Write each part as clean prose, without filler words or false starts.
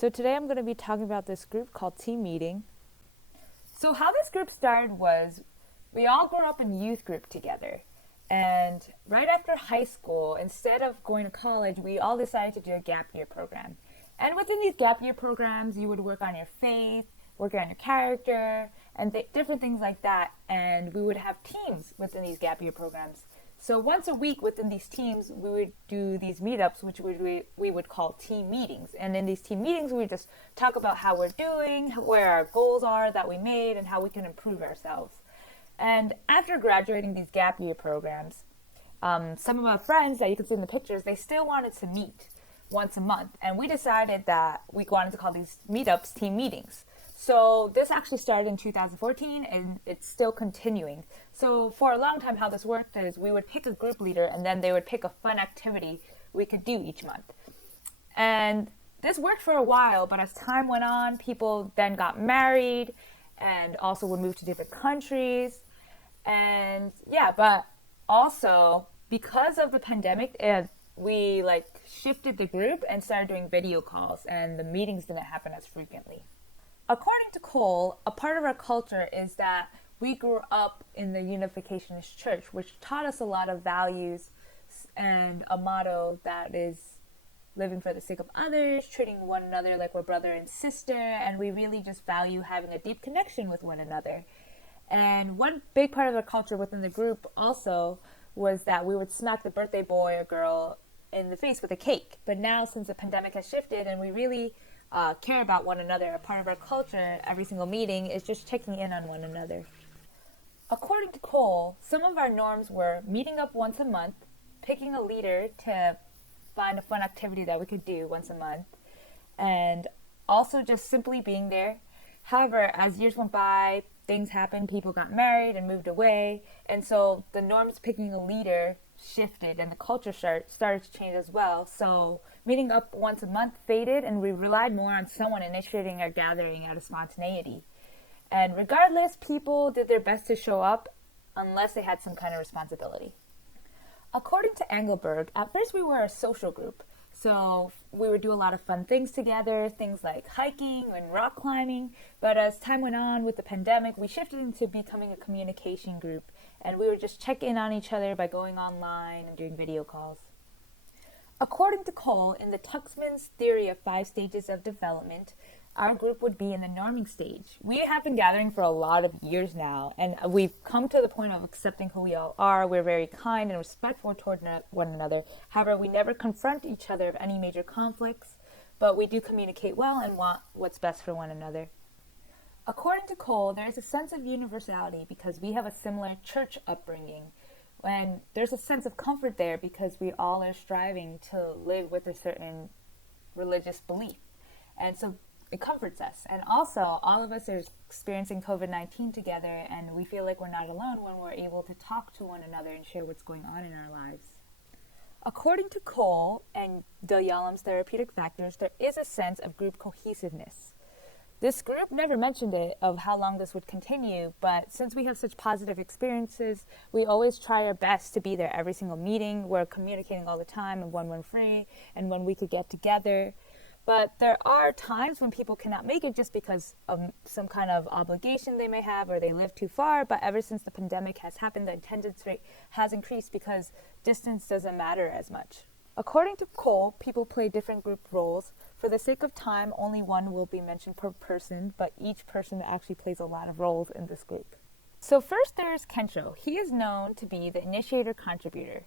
So today I'm going to be talking about this group called Team Meeting. So how this group started was we all grew up in youth group together. And right after high school, instead of going to college, we all decided to do a gap year program. And within these gap year programs, you would work on your faith, work on your character, and different things like that. And we would have teams within these gap year programs. So once a week within these teams, we would do these meetups, which we would call team meetings. And in these team meetings, we would just talk about how we're doing, where our goals are that we made, and how we can improve ourselves. And after graduating these gap year programs, some of my friends that you can see in the pictures, they still wanted to meet once a month. And we decided that we wanted to call these meetups team meetings. So this actually started in 2014 and it's still continuing. So for a long time, how this worked is we would pick a group leader and then they would pick a fun activity we could do each month. And this worked for a while, but as time went on, people then got married and also would move to different countries. And yeah, but also because of the pandemic, we shifted the group and started doing video calls and the meetings didn't happen as frequently. According to Cole, a part of our culture is that we grew up in the Unificationist Church, which taught us a lot of values and a motto that is living for the sake of others, treating one another like we're brother and sister, and we really just value having a deep connection with one another. And one big part of the culture within the group also was that we would smack the birthday boy or girl in the face with a cake. But now, since the pandemic has shifted and we really care about one another, a part of our culture, every single meeting is just checking in on one another. According to Cole, some of our norms were meeting up once a month, picking a leader to find a fun activity that we could do once a month, and also just simply being there. However, as years went by, things happened, people got married and moved away, and so the norms picking a leader shifted and the culture started to change as well. So meeting up once a month faded and we relied more on someone initiating our gathering out of spontaneity. And regardless, people did their best to show up unless they had some kind of responsibility. According to Engelberg, at first we were a social group. So we would do a lot of fun things together, things like hiking and rock climbing. But as time went on with the pandemic, we shifted into becoming a communication group. And we would just check in on each other by going online and doing video calls. According to Cole, in the Tuxman's theory of 5 stages of development, our group would be in the norming stage. We have been gathering for a lot of years now, and we've come to the point of accepting who we all are. We're very kind and respectful toward one another. However, we never confront each other of any major conflicts, but we do communicate well and want what's best for one another. According to Cole, there is a sense of universality because we have a similar church upbringing. And there's a sense of comfort there because we all are striving to live with a certain religious belief. And so it comforts us. And also, all of us are experiencing COVID-19 together, and we feel like we're not alone when we're able to talk to one another and share what's going on in our lives. According to Cole and Del Yalom's therapeutic factors, there is a sense of group cohesiveness. This group never mentioned it of how long this would continue, but since we have such positive experiences, we always try our best to be there every single meeting. We're communicating all the time and when we're free and when we could get together. But there are times when people cannot make it just because of some kind of obligation they may have or they live too far. But ever since the pandemic has happened, the attendance rate has increased because distance doesn't matter as much. According to Cole, people play different group roles. For the sake of time, only one will be mentioned per person, but each person actually plays a lot of roles in this group. So first there is Kensho. He is known to be the initiator-contributor.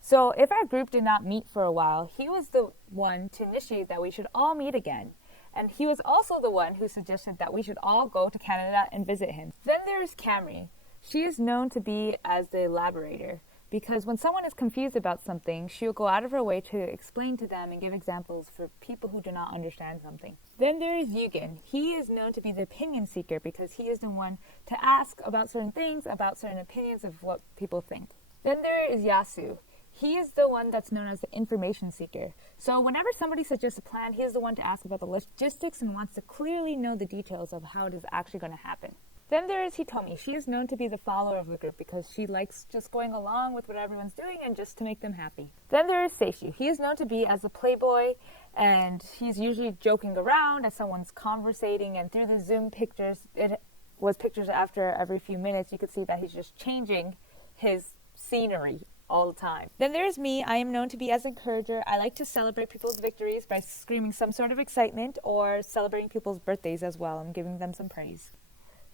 So if our group did not meet for a while, he was the one to initiate that we should all meet again. And he was also the one who suggested that we should all go to Canada and visit him. Then there is Camry. She is known to be as the elaborator, because when someone is confused about something, she will go out of her way to explain to them and give examples for people who do not understand something. Then there is Yugen. He is known to be the opinion seeker because he is the one to ask about certain things, about certain opinions of what people think. Then there is Yasu. He is the one that's known as the information seeker. So whenever somebody suggests a plan, he is the one to ask about the logistics and wants to clearly know the details of how it is actually going to happen. Then there is Hitomi. She is known to be the follower of the group because she likes just going along with what everyone's doing and just to make them happy. Then there is Seishu. He is known to be as a playboy, and he's usually joking around as someone's conversating, and through the Zoom pictures, it was pictures after every few minutes, you could see that he's just changing his scenery all the time. Then there's me. I am known to be as an encourager. I like to celebrate people's victories by screaming some sort of excitement or celebrating people's birthdays as well and giving them some praise.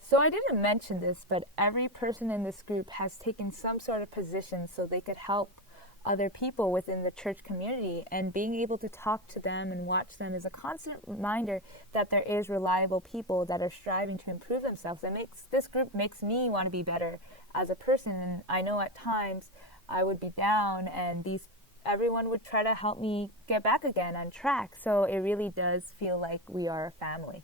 So I didn't mention this, but every person in this group has taken some sort of position so they could help other people within the church community, and being able to talk to them and watch them is a constant reminder that there is reliable people that are striving to improve themselves. This group makes me want to be better as a person, and I know at times I would be down and everyone would try to help me get back again on track. So it really does feel like we are a family.